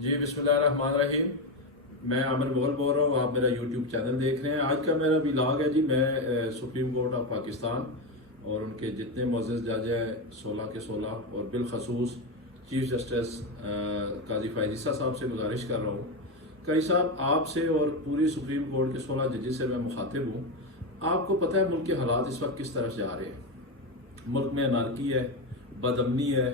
جی بسم اللہ الرحمن الرحیم. میں عامر مغل بول رہا ہوں. آپ میرا یوٹیوب چینل دیکھ رہے ہیں. آج کا میرا ولاگ ہے جی. میں سپریم کورٹ آف پاکستان اور ان کے جتنے معزز جج ہیں 16 کے 16 اور بالخصوص چیف جسٹس قاضی فائز عیسیٰ صاحب سے گزارش کر رہا ہوں. قاضی صاحب آپ سے اور پوری سپریم کورٹ کے 16 ججز سے میں مخاطب ہوں. آپ کو پتہ ہے ملک کے حالات اس وقت کس طرف جا رہے ہیں. ملک میں انارکی ہے، بدامنی ہے،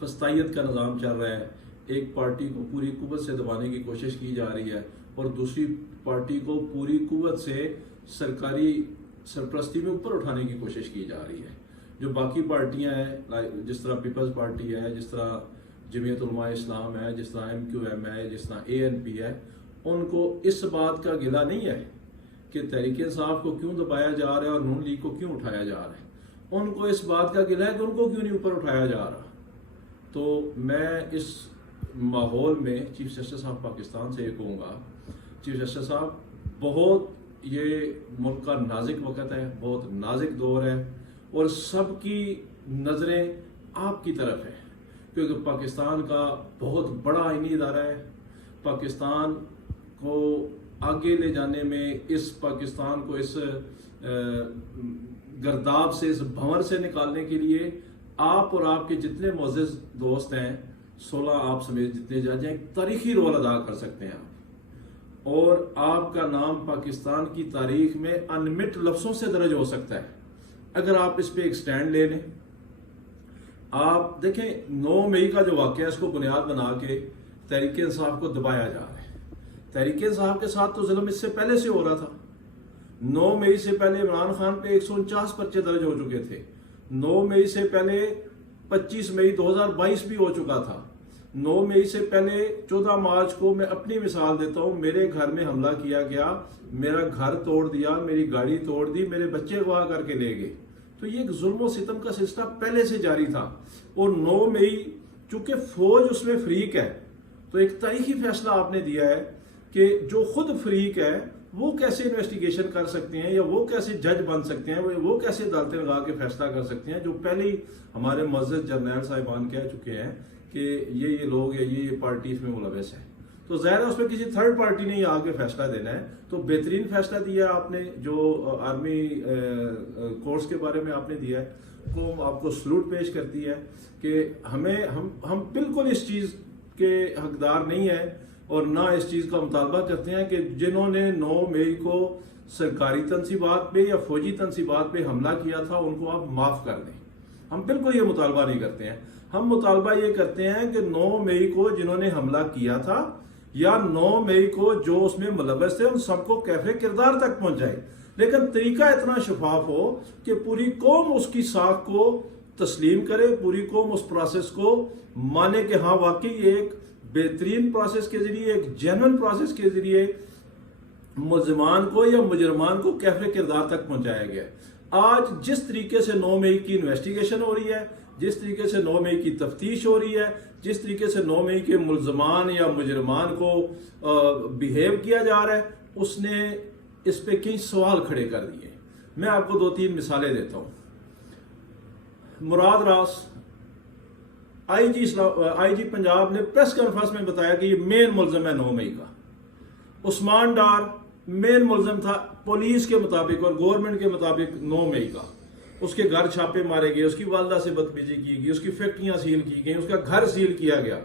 فسطائیت کا نظام چل رہا ہے. ایک پارٹی کو پوری قوت سے دبانے کی کوشش کی جا رہی ہے اور دوسری پارٹی کو پوری قوت سے سرکاری سرپرستی میں اوپر اٹھانے کی کوشش کی جا رہی ہے. جو باقی پارٹیاں ہیں جس طرح پیپلز پارٹی ہے، جس طرح جمعیت علماء اسلام ہے، جس طرح MQM ہے، جس طرح ANP ہے، ان کو اس بات کا گلہ نہیں ہے کہ تحریک انصاف کو کیوں دبایا جا رہا ہے اور نون لیگ کو کیوں اٹھایا جا رہا ہے. ان کو اس بات کا گلہ ہے کہ ان کو کیوں نہیں اوپر اٹھایا جا رہا. تو میں اس ماحول میں چیف جسٹس آف پاکستان سے یہ کہوں گا، چیف جسٹس صاحب بہت یہ ملک کا نازک وقت ہے، بہت نازک دور ہے اور سب کی نظریں آپ کی طرف ہیں کیونکہ پاکستان کا بہت بڑا آئینی ادارہ ہے. پاکستان کو آگے لے جانے میں، اس پاکستان کو اس گرداب سے، اس بھنور سے نکالنے کے لیے آپ اور آپ کے جتنے معزز دوست ہیں 16 آپ سمیت جتنے جج ہیں ایک تاریخی رول ادا کر سکتے ہیں آپ. اور آپ کا نام پاکستان کی تاریخ میں انمٹ لفظوں سے درج ہو سکتا ہے اگر آپ اس پہ ایک سٹینڈ لے لیں. آپ دیکھیں 9 مئی کا جو واقعہ ہے اس کو بنیاد بنا کے تحریک انصاف کو دبایا جا رہا ہے. تحریک انصاف کے ساتھ تو ظلم اس سے پہلے سے ہو رہا تھا. 9 مئی سے پہلے عمران خان پہ 149 پرچے درج ہو چکے تھے. 9 مئی سے پہلے 25 مئی 2022 بھی ہو چکا تھا. 9 مئی سے پہلے 14 مارچ کو میں اپنی مثال دیتا ہوں، میرے گھر میں حملہ کیا گیا، میرا گھر توڑ دیا، میری گاڑی توڑ دی، میرے بچے اغوا کر کے لے گئے. تو یہ ایک ظلم و ستم کا سلسلہ پہلے سے جاری تھا. اور 9 مئی چونکہ فوج اس میں فریق ہے تو ایک تاریخی فیصلہ آپ نے دیا ہے کہ جو خود فریق ہے وہ کیسے انویسٹیگیشن کر سکتے ہیں یا وہ کیسے جج بن سکتے ہیں، وہ کیسے عدالتیں لگا کے فیصلہ کر سکتے ہیں، جو پہلے ہی ہمارے معزز جرنیل صاحبان کہہ چکے ہیں کہ یہ لوگ یا یہ پارٹی اس میں ملوث ہے. تو ظاہر ہے اس پہ کسی تھرڈ پارٹی نے یہ آگے فیصلہ دینا ہے. تو بہترین فیصلہ دیا آپ نے جو آرمی کورس کے بارے میں آپ نے دیا ہے. قوم آپ کو سلوٹ پیش کرتی ہے کہ ہم بالکل اس چیز کے حقدار نہیں ہیں اور نہ اس چیز کا مطالبہ کرتے ہیں کہ جنہوں نے 9 مئی کو سرکاری تنصیبات پہ یا فوجی تنصیبات پہ حملہ کیا تھا ان کو آپ معاف کر دیں. ہم بالکل یہ مطالبہ نہیں کرتے ہیں. ہم مطالبہ یہ کرتے ہیں کہ 9 مئی کو جنہوں نے حملہ کیا تھا یا 9 مئی کو جو اس میں ملوث تھے ان سب کو کیفے کردار تک پہنچائے، لیکن طریقہ اتنا شفاف ہو کہ پوری قوم اس کی ساکھ کو تسلیم کرے، پوری قوم اس پروسیس کو مانے کہ ہاں واقعی یہ ایک بہترین پروسیس کے ذریعے، ایک جینوئن پروسیس کے ذریعے ملزمان کو یا مجرمان کو کیفے کردار تک پہنچایا گیا. آج جس طریقے سے 9 مئی کی انویسٹیگیشن ہو رہی ہے، جس طریقے سے 9 مئی کی تفتیش ہو رہی ہے، جس طریقے سے 9 مئی کے ملزمان یا مجرمان کو بیہیو کیا جا رہا ہے، اس نے اس پہ کئی سوال کھڑے کر دیے. میں آپ کو 2-3 مثالیں دیتا ہوں. مراد راس آئی جی پنجاب نے پریس کانفرنس میں بتایا کہ یہ مین ملزم ہے 9 مئی کا. عثمان ڈار مین ملزم تھا پولیس کے مطابق اور گورنمنٹ کے مطابق 9 مئی کا. اس کے گھر چھاپے مارے گئے، اس کی والدہ سے بدتمیزی کی گئی، اس کی فیکٹریاں سیل کی گئیں، اس کا گھر سیل کیا گیا.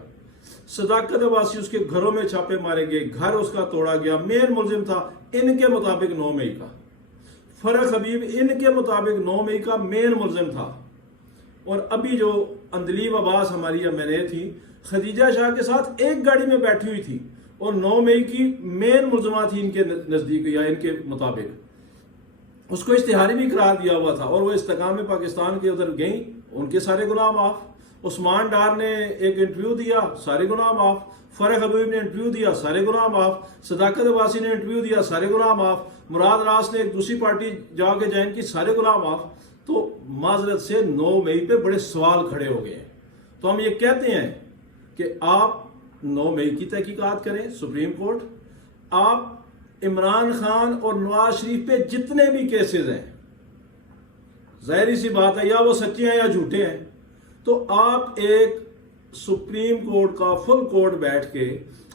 صداقت عباسی اس کے گھروں میں چھاپے مارے گئے، گھر اس کا توڑا گیا. مین ملزم تھا ان کے مطابق 9 مئی کا. فرق حبیب ان کے مطابق 9 مئی کا مین ملزم تھا. اور ابھی جو اندلیب عباس ہماری MNA تھی، خدیجہ شاہ کے ساتھ ایک گاڑی میں بیٹھی ہوئی تھی اور 9 مئی کی مین ملزمہ تھی ان کے نزدیک یا ان کے مطابق. اس کو اشتہاری بھی قرار دیا ہوا تھا اور وہ استحکام پاکستان کے ادھر گئیں، ان کے سارے گناہ معاف. عثمان ڈار نے ایک انٹرویو دیا، سارے گناہ معاف. فرق حبیب نے انٹرویو دیا، سارے گناہ معاف. صداقت عباسی نے انٹرویو دیا، سارے گناہ معاف. مراد راس نے ایک دوسری پارٹی جا کے جوائن کی، سارے گناہ معاف. تو معذرت سے 9 مئی پہ بڑے سوال کھڑے ہو گئے ہیں. تو ہم یہ کہتے ہیں کہ آپ 9 مئی کی تحقیقات کریں سپریم کورٹ. آپ عمران خان اور نواز شریف پہ جتنے بھی کیسز ہیں، ظاہری سی بات ہے یا وہ سچے ہیں یا جھوٹے ہیں، تو آپ ایک سپریم کورٹ کا فل کورٹ بیٹھ کے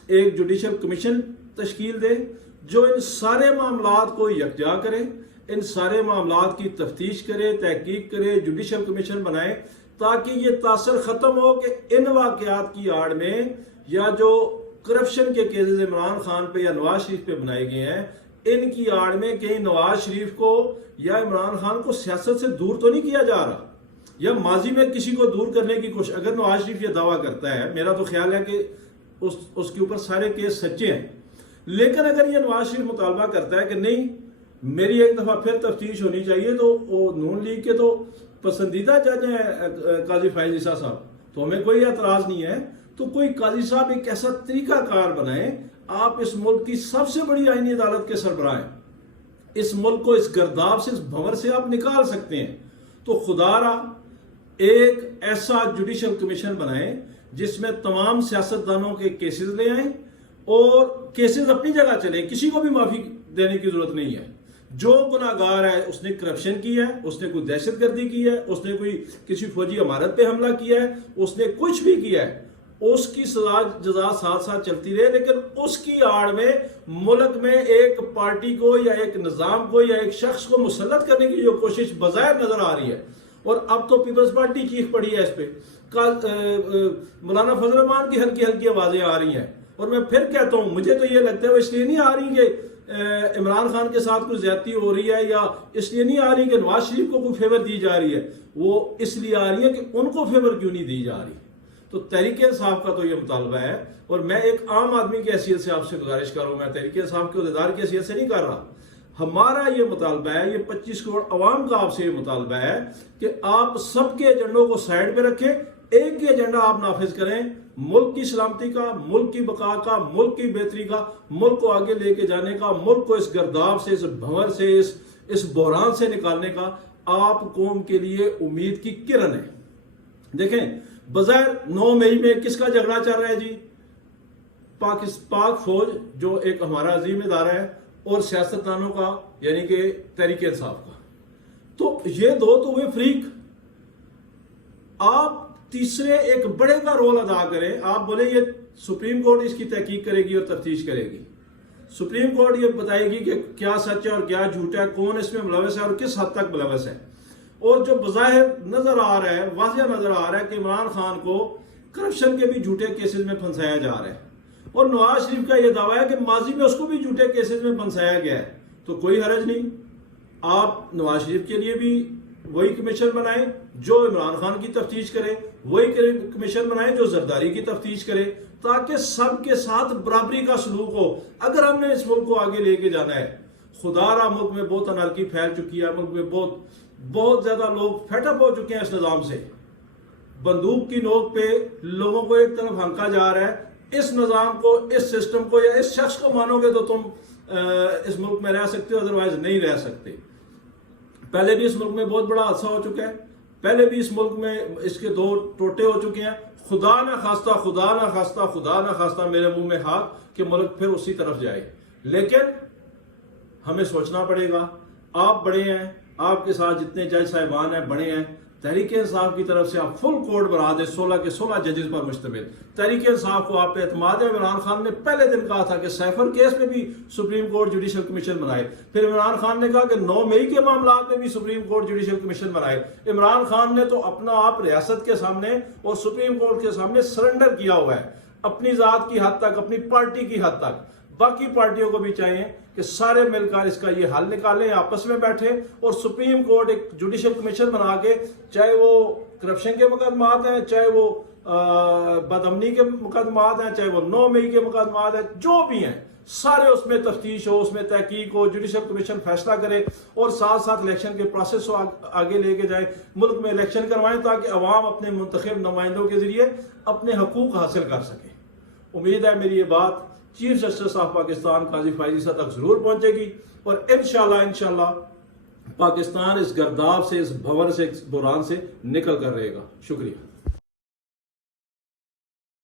ایک جوڈیشل کمیشن تشکیل دے جو ان سارے معاملات کو یکجا کرے، ان سارے معاملات کی تفتیش کرے، تحقیق کرے، جوڈیشل کمیشن بنائے، تاکہ یہ تاثر ختم ہو کہ ان واقعات کی آڑ میں یا جو کرپشن کے کیسز عمران خان پہ یا نواز شریف پہ بنائے گئے ہیں، ان کی آڑ میں کہیں نواز شریف کو یا عمران خان کو سیاست سے دور تو نہیں کیا جا رہا، یا ماضی میں کسی کو دور کرنے کی کوشش۔ اگر نواز شریف یہ دعویٰ کرتا ہے، میرا تو خیال ہے کہ اس کے اوپر سارے کیس سچے ہیں، لیکن اگر یہ نواز شریف مطالبہ کرتا ہے کہ نہیں میری ایک دفعہ پھر تفتیش ہونی چاہیے، تو وہ نون لیگ کے تو پسندیدہ جج ہیں قاضی فائز عیسیٰ صاحب، تو ہمیں کوئی اعتراض نہیں ہے، تو کوئی قاضی صاحب ایک ایسا طریقہ کار بنائیں، آپ اس ملک کی سب سے بڑی آئینی عدالت کے سربراہ ہیں، اس ملک کو اس گرداب سے، اس بھنور سے آپ نکال سکتے ہیں، تو خدا را ایک ایسا جوڈیشل کمیشن بنائیں جس میں تمام سیاستدانوں کے کیسز لے آئیں اور کیسز اپنی جگہ چلیں، کسی کو بھی معافی دینے کی ضرورت نہیں ہے۔ جو گناہگار ہے، اس نے کرپشن کی ہے، اس نے کوئی دہشت گردی کی ہے، اس نے کوئی کسی فوجی عمارت پہ حملہ کیا ہے، اس نے کچھ بھی کیا ہے، اس کی سزا جزا ساتھ ساتھ چلتی رہے، لیکن اس کی آڑ میں ملک میں ایک پارٹی کو یا ایک نظام کو یا ایک شخص کو مسلط کرنے کی جو کوشش بظاہر نظر آ رہی ہے، اور اب تو پیپلز پارٹی چیخ پڑی ہے اس پہ، مولانا فضل الرحمان کی ہلکی ہلکی آوازیں آ رہی ہیں، اور میں پھر کہتا ہوں مجھے تو یہ لگتا ہے وہ اس لیے نہیں آ رہی کہ عمران خان کے ساتھ کوئی زیادتی ہو رہی ہے، یا اس لیے نہیں آ رہی کہ نواز شریف کو کوئی فیور دی جا رہی ہے، وہ اس لیے آ رہی ہے کہ ان کو فیور کیوں نہیں دی جا رہی۔ تو تحریک انصاف کا تو یہ مطالبہ ہے، اور میں ایک عام آدمی کی حیثیت سے آپ سے گزارش کر رہا ہوں، میں تحریک انصاف کے عہدیدار کی حیثیت سے نہیں کر رہا، ہمارا یہ مطالبہ ہے، یہ 25 کروڑ عوام کا آپ سے یہ مطالبہ ہے کہ آپ سب کے ایجنڈوں کو سائیڈ پہ رکھیں، ایک ہی ایجنڈا آپ نافذ کریں، ملک کی سلامتی کا، ملک کی بقا کا، ملک کی بہتری کا، ملک کو آگے لے کے جانے کا، ملک کو اس گرداب سے، اس بھنور سے، اس بحران سے نکالنے کا۔ آپ قوم کے لیے امید کی کرن ہے۔ دیکھیں بظاہر 9 مئی میں کس کا جھگڑا چل رہا ہے جی؟ پاک فوج جو ایک ہمارا عظیم ادارہ ہے، اور سیاستدانوں کا یعنی کہ تحریک انصاف کا، تو یہ دو تو ہوئے فریق۔ آپ تیسرے ایک بڑے کا رول ادا کریں، آپ بولیں یہ سپریم کورٹ اس کی تحقیق کرے گی اور تفتیش کرے گی، سپریم کورٹ یہ بتائے گی کہ کیا سچ ہے اور کیا جھوٹ ہے، کون اس میں ملوث ہے اور کس حد تک ملوث ہے۔ اور جو بظاہر نظر آ رہا ہے، واضح نظر آ رہا ہے کہ عمران خان کو کرپشن کے بھی جھوٹے کیسز میں پھنسایا جا رہا ہے، اور نواز شریف کا یہ دعویٰ ہے کہ ماضی میں اس کو بھی جھوٹے کیسز میں پھنسایا گیا ہے، تو کوئی حرج نہیں، آپ نواز شریف کے لیے بھی وہی کمیشن بنائیں جو عمران خان کی تفتیش کرے، وہی کمیشن بنائیں جو زرداری کی تفتیش کرے، تاکہ سب کے ساتھ برابری کا سلوک ہو۔ اگر ہم نے اس ملک کو آگے لے کے جانا ہے، خدا را ملک میں بہت انارکی پھیل چکی ہے، ملک میں بہت زیادہ لوگ فیٹ اپ ہو چکے ہیں اس نظام سے، بندوق کی نوک پہ لوگوں کو ایک طرف ہنکا جا رہا ہے، اس نظام کو، اس سسٹم کو یا اس شخص کو مانو گے تو تم اس ملک میں رہ سکتے ہو، ادروائز نہیں رہ سکتے۔ پہلے بھی اس ملک میں بہت بڑا حادثہ ہو چکا ہے، پہلے بھی اس ملک میں اس کے 2 ٹوٹے ہو چکے ہیں، خدا نہ خواستہ میرے منہ میں ہاتھ کہ ملک پھر اسی طرف جائے، لیکن ہمیں سوچنا پڑے گا۔ آپ بڑے ہیں، آپ کے ساتھ جتنے جج صاحبان ہیں بڑے ہیں، تحریک انصاف کی طرف سے آپ فل کورٹ بنا دیں 16 کے 16 ججز پر مشتمل۔ تحریک انصاف کو آپ پہ اعتماد ہے۔ عمران خان نے پہلے دن کہا تھا کہ سیفر کیس میں بھی سپریم کورٹ جوڈیشل کمیشن بنائے، پھر عمران خان نے کہا کہ 9 مئی کے معاملات میں بھی سپریم کورٹ جوڈیشل کمیشن بنائے۔ عمران خان نے تو اپنا آپ ریاست کے سامنے اور سپریم کورٹ کے سامنے سرنڈر کیا ہوا ہے، اپنی ذات کی حد تک، اپنی پارٹی کی حد تک۔ باقی پارٹیوں کو بھی چاہیے کہ سارے مل کر اس کا یہ حل نکالیں، آپس میں بیٹھیں، اور سپریم کورٹ ایک جوڈیشل کمیشن بنا کے، چاہے وہ کرپشن کے مقدمات ہیں، چاہے وہ بدامنی کے مقدمات ہیں، چاہے وہ 9 مئی کے مقدمات ہیں، جو بھی ہیں سارے اس میں تفتیش ہو، اس میں تحقیق ہو، جوڈیشل کمیشن فیصلہ کرے، اور ساتھ ساتھ الیکشن کے پروسیس کو آگے لے کے جائیں، ملک میں الیکشن کروائیں تاکہ عوام اپنے منتخب نمائندوں کے ذریعے اپنے حقوق حاصل کر سکے۔ امید ہے میری یہ بات چیف جسٹس آف پاکستان قاضی فائز عیسیٰ تک ضرور پہنچے گی، اور انشاءاللہ پاکستان اس گرداب سے، اس بھنور سے، اس بحران سے نکل کر رہے گا۔ شکریہ۔